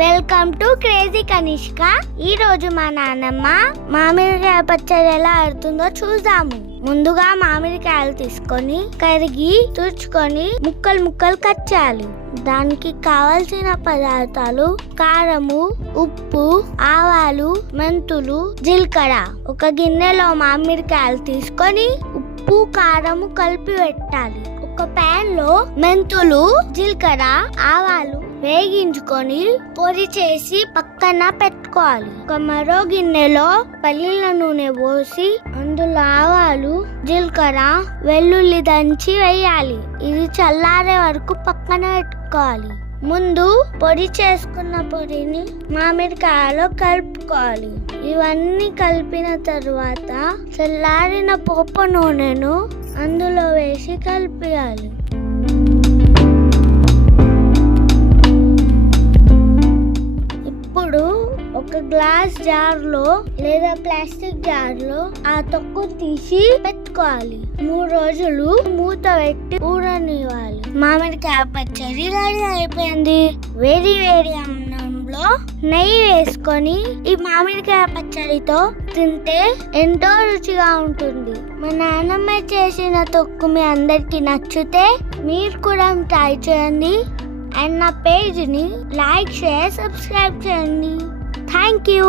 Welcome to crazy Kanishka. ఈ రోజు మా నాన్నమ్మ మామిడికాయ పచ్చడి ఎలా ఆడుతుందో చూద్దాము. ముందుగా మామిడికాయలు తీసుకొని కరిగి తుడుచుకొని ముక్కలు ముక్కలు కట్ చేయాలి. దానికి కావలసిన పదార్థాలు కారము, ఉప్పు, ఆవాలు, మెంతులు, జీలకర్ర. ఒక గిన్నెలో మామిడికాయలు తీసుకొని ఉప్పు కారము కలిపి పెట్టాలి. ఒక ప్యాన్ లో మెంతులు, జీలకర్ర, ఆవాలు వేగించుకొని పొడి చేసి పక్కన పెట్టుకోవాలి. ఒక మరో గిన్నెలో పల్లీల నూనె పోసి అందులో ఆవాలు, జీలకర్ర, వెల్లుల్లి దంచి వేయాలి. ఇది చల్లారే వరకు పక్కన పెట్టుకోవాలి. ముందు పొడి చేసుకున్న పొడిని మామిడికాయలో కలుపుకోవాలి. ఇవన్నీ కలిపిన తరువాత చల్లారిన పోపు నూనెను అందులో వేసి కలిపేయాలి. ఇప్పుడు ఒక గ్లాస్ జార్ లో లేదా ప్లాస్టిక్ జార్ లో ఆ తొక్కు తీసి పెట్టుకోవాలి. 3 రోజులు మూత పెట్టి ఊరనివ్వాలి. మామిడికాయ పచ్చడి రెడీ అయిపోయింది. వేడి వేడి అన్నంలో నెయ్యి వేసుకొని ఈ మామిడికాయ పచ్చడితో తింటే ఎంతో రుచిగా ఉంటుంది. మా నాన్నమ్మ చేసిన తొక్కు మీ అందరికి నచ్చితే మీరు కూడా ట్రై చేయండి. అండ్ నా పేజ్ని లైక్, షేర్, సబ్స్క్రైబ్ చేయండి. Thank you.